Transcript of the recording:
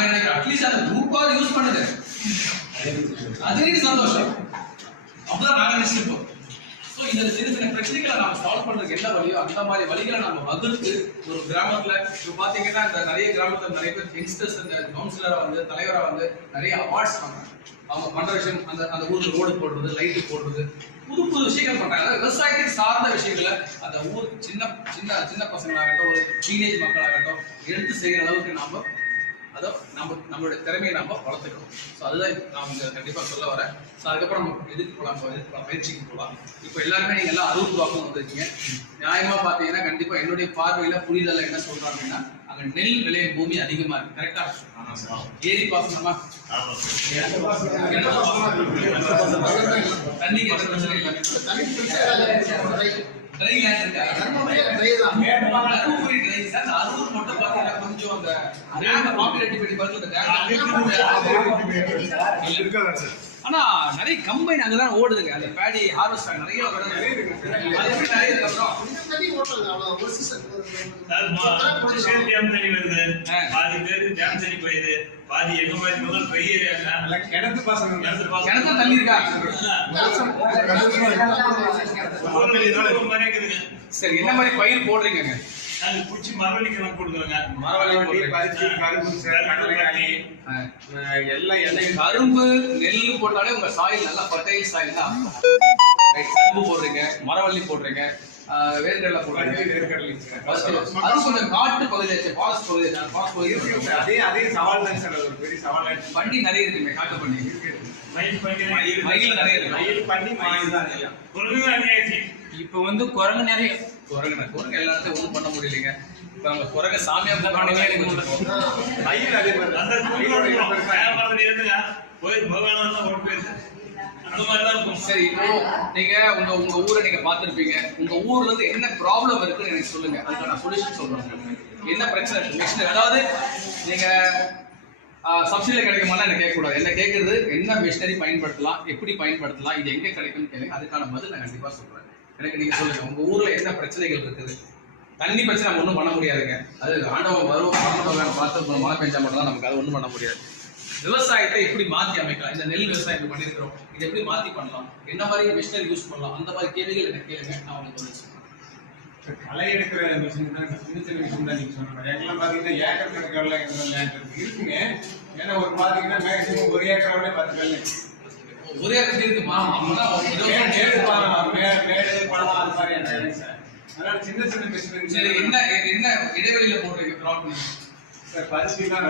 நாங்க நினைக்கிறோம் அட்லீஸ்ட் அந்த குரூப்பாவது யூஸ் பண்ணுது, அதுவே சந்தோஷம். அப்பதான் நாங்க நினைச்சிருப்போம். ஸோ இந்த சின்ன சின்ன பிரச்சனைகளை நம்ம சால்வ் பண்றதுக்கு என்ன வழியோ அந்த மாதிரி வழிகளை நம்ம வகுத்து ஒரு கிராமத்துல இப்போ பாத்தீங்கன்னா இந்த நிறைய கிராமத்துல நிறைய பேர் யங்ஸ்டர்ஸ் இந்த கவுன்சிலரா வந்து தலைவரா வந்து நிறைய அவார்ட்ஸ் வாங்குறாங்க. அவங்க பண்ற விஷயம் அந்த அந்த ஊருக்கு ரோடு போடுறது, லைட்டு போடுறது, புது புது விஷயங்கள் பண்றாங்க. விவசாயத்தை சார்ந்த விஷயங்களை அந்த ஊர் சின்ன சின்ன சின்ன பசங்களாகட்டும் ஒரு டீனேஜ் மக்களாகட்டும் எடுத்து செய்யற அளவுக்கு நாம அதோ நம்மளுடைய திறமையை நாம வளர்த்துக்கணும். ஸோ அதுதான் நான் கண்டிப்பா சொல்ல வரேன். ஸோ அதுக்கப்புறம் நம்ம எதுக்கு போகலாம், பயிற்சிக்கு போகலாம். இப்போ எல்லாருமே நீங்க எல்லாம் அறுபது வந்திருக்கீங்க. நியாயமா பாத்தீங்கன்னா கண்டிப்பா என்னுடைய பார்வையில புரிதல என்ன சொல்றாங்கன்னா அங்க நெல் விளையும் பூமி அதிகமா இருக்கு. கரெக்டா? ஏரி பாசனமா தண்ணிக்கு எந்த பிரச்சனை இல்லை. ட்ரை லேண்ட் இருக்கு. Dharmapuri try sir. அரூர் மட்டும் பாத்தீங்கன்னா கொஞ்சம் அந்த டேம் பாப்புலேட்டிவ் படி பார்த்து அந்த டேம் ஆனா நிறைய கம்பைன் அங்கதான் ஓடுதுங்க. அந்த பேடி ஹார்வெஸ்ட் நிறைய நிறைய இருக்கு. பாதி பேருக்கு டேம் தண்ணி போயிடுது, பாதி எங்க மாதிரி முதல் பெரிய கிணத்து பசங்க கிணத்து தண்ணி இருக்கா? சரி, என்ன மாதிரி பயிர் போடுறீங்க? குச்சி மரவள்ளி கிழங்கு போடுவாங்க. மரவள்ளி, கரும்பு, நெல்லு போட்டாலே உங்க சாயில் நல்லா ஃபர்டைல் சாயில் தான். கரும்பு போடுறீங்க, மரவள்ளி போடுறீங்க, வேர்க்கடலை போடுறீங்க. அது கொஞ்சம் காட்டு பகுதியாச்சு, ஃபாரஸ்ட் பகுதி. அதே சவால் தான் சார். ஒரு பெரிய சவால். பண்ணி நிறைய இருக்குங்க, காட்டு பண்ணி மயில் நிறைய இருக்கு. மயில் பண்ணி மயில் தான். இப்ப வந்து குரங்கு நிறைய குரங்கு எல்லாத்தையும் ஒண்ணும் பண்ண முடியலைங்க. இப்ப அவங்க குரங்க சாமியா மயில் அதே சரி. இப்போ நீங்க உங்க ஊரை நீங்க பாத்துருப்பீங்க. உங்க ஊர்ல இருந்து என்ன ப்ராப்ளம் இருக்குன்னு எனக்கு சொல்லுங்க. அதுக்கான சொல்யூஷன் சொல்றேன். என்ன பிரச்சனை இருக்கு? அதாவது நீங்க சப்சிடியில கிடைக்குமானா என்ன கேட்கக்கூடாது. என்ன கேட்கறது, என்ன மிஷினரி பயன்படுத்தலாம், எப்படி பயன்படுத்தலாம், இது எங்க கிடைக்கும்னு கேளுங்க. அதுக்கான பதில் நான் கண்டிப்பா சொல்றேன். எனக்கு நீங்க சொல்லுங்க, உங்க ஊர்ல என்ன பிரச்சனைகள் இருக்குது? தண்ணி பிரச்சனை ஒன்றும் பண்ண முடியாதுங்க. அது ஆண்டவன் வரும் பார்த்து மழை பெஞ்சா மட்டும் தான் நமக்கு அது ஒன்றும் பண்ண முடியாது. விவசாயத்தை எப்படி மாற்றி அமைக்கலாம்? இந்த நெல் விவசாயம் பண்ணிருக்கிறோம், இதை எப்படி மாற்றி பண்ணலாம், என்ன மாதிரி மிஷினரி யூஸ் பண்ணலாம், அந்த மாதிரி கேள்விகள் எனக்கு கேளுங்க. நான் உங்களுக்கு சொல்லுங்க. களை எடுக்கிற மிஷின் தான், சின்ன சின்ன மிஷின் தான் நீங்க சொன்ன மாதிரி. எங்கெல்லாம் பாத்தீங்கன்னா ஏக்கர் கணக்கில் லேண்ட் இருக்குங்க. ஏன்னா ஒரு பாத்தீங்கன்னா மேக்சிமம் ஒரு ஏக்கரோட 10 கல் ஒரு ஏக்கர் இருக்குமா? மேடு பழம் அது மாதிரி என்ன சார். அதனால சின்ன சின்ன மிஷின். சரி, என்ன இடைவெளியில போடுறீங்க ப்ராப்ளம்? சார் பருத்தி தான்